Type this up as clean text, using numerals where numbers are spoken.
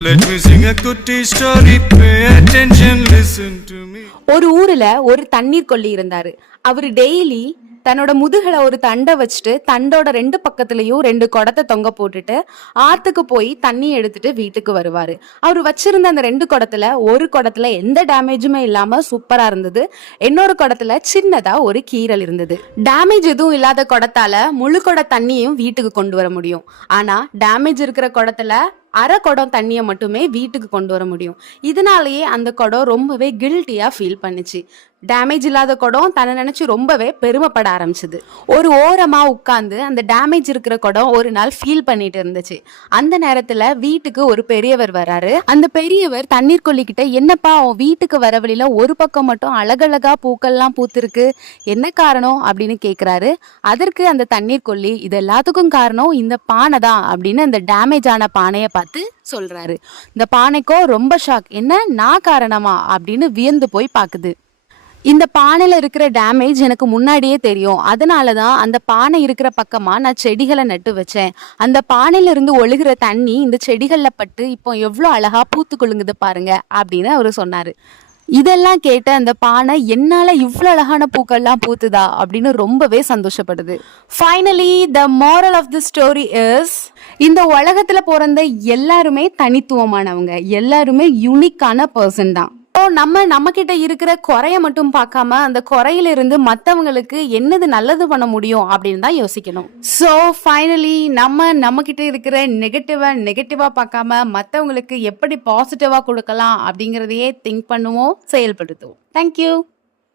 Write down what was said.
Let me sing a குட்டி story, pay attention, listen to me. ஒரு ஊர்ல ஒரு தண்ணீர் கொல்லி இருந்தாரு. அவரு டெய்லி தன்னோட முதுகுல ஒரு தண்டை வச்சுட்டு தண்டோட 2 பக்கத்துலயும் 2 குடத்தை தொங்க போட்டுட்டு ஆத்துக்கு போய் தண்ணி எடுத்துட்டு வீட்டுக்கு வருவாரு. அவர் வச்சிருந்த அந்த 2 குடத்துல ஒரு குடத்துல எந்த டேமேஜுமே இல்லாம சூப்பரா இருந்தது. இன்னொரு குடத்துல சின்னதா ஒரு கீறல் இருந்தது. டேமேஜ் எதுவும் இல்லாத குடத்தால முழு குட தண்ணியும் வீட்டுக்கு கொண்டு வர முடியும். ஆனா டேமேஜ் இருக்கிற குடத்துல அரை குடம் தண்ணியை மட்டுமே வீட்டுக்கு கொண்டு வர முடியும். இதனாலேயே அந்த குடம் ரொம்பவே கில்ட்டியா ஃபீல் பண்ணுச்சு. டேமேஜ் இல்லாத குடம் தன்னை நினைச்சு ரொம்பவே பெருமைப்பட ஆரம்பிச்சது. ஒரு ஓரமா உட்கார்ந்து அந்த டேமேஜ் இருக்கிற குடம் ஒரு நாள் ஃபீல் பண்ணிட்டு இருந்துச்சு. அந்த நேரத்துல வீட்டுக்கு ஒரு பெரியவர் வராரு. அந்த பெரியவர் தண்ணீர் கொல்லிக்கிட்ட, என்னப்பா உன் வீட்டுக்கு வர வழியில ஒரு பக்கம் மட்டும் அழகழகா பூக்கள்லாம் பூத்திருக்கு, என்ன காரணம் அப்படின்னு கேக்குறாரு. அதற்கு அந்த தண்ணீர் கொல்லி, இது எல்லாத்துக்கும் காரணம் இந்த பானை தான் அப்படின்னு அந்த டேமேஜ் ஆன பானையை பார்த்து சொல்றாரு. இந்த பானைக்கோ ரொம்ப ஷாக். என்ன, நான் காரணமா அப்படின்னு வியந்து போய் பாக்குது. இந்த பானையில இருக்கிற டேமேஜ் எனக்கு முன்னாடியே தெரியும், அதனாலதான் அந்த பானை இருக்கிற பக்கமா நான் செடிகளை நட்டு வச்சேன். அந்த பானையில இருந்து ஒழுகுற தண்ணி இந்த செடிகள்ல பட்டு இப்போ எவ்வளவு அழகா பூத்து குலுங்குது பாருங்க அப்படின்னு அவரு சொன்னாரு. இதெல்லாம் கேட்ட அந்த பானை, என்னால இவ்வளவு அழகான பூக்கள்லாம் பூத்துதா அப்படின்னு ரொம்பவே சந்தோஷப்படுது. Finally the moral of the story is, இந்த உலகத்துல பிறந்த எல்லாருமே தனித்துவமானவங்க, எல்லாருமே யூனிக்கான பர்சன் தான். நம்ம கிட்ட இருக்கிற குறைய மட்டும் பார்க்காம அந்த குறையில இருந்து மத்தவங்களுக்கு என்னது நல்லது பண்ண முடியும் அப்படின்னு தான் யோசிக்கணும். சோ ஃபைனலி நம்ம கிட்ட இருக்கிற நெகட்டிவா பார்க்காம மத்தவங்களுக்கு எப்படி பாசிட்டிவா கொடுக்கலாம் அப்படிங்கறதையே திங்க் பண்ணுவோம், செயல்படுத்துவோம். தேங்க்யூ.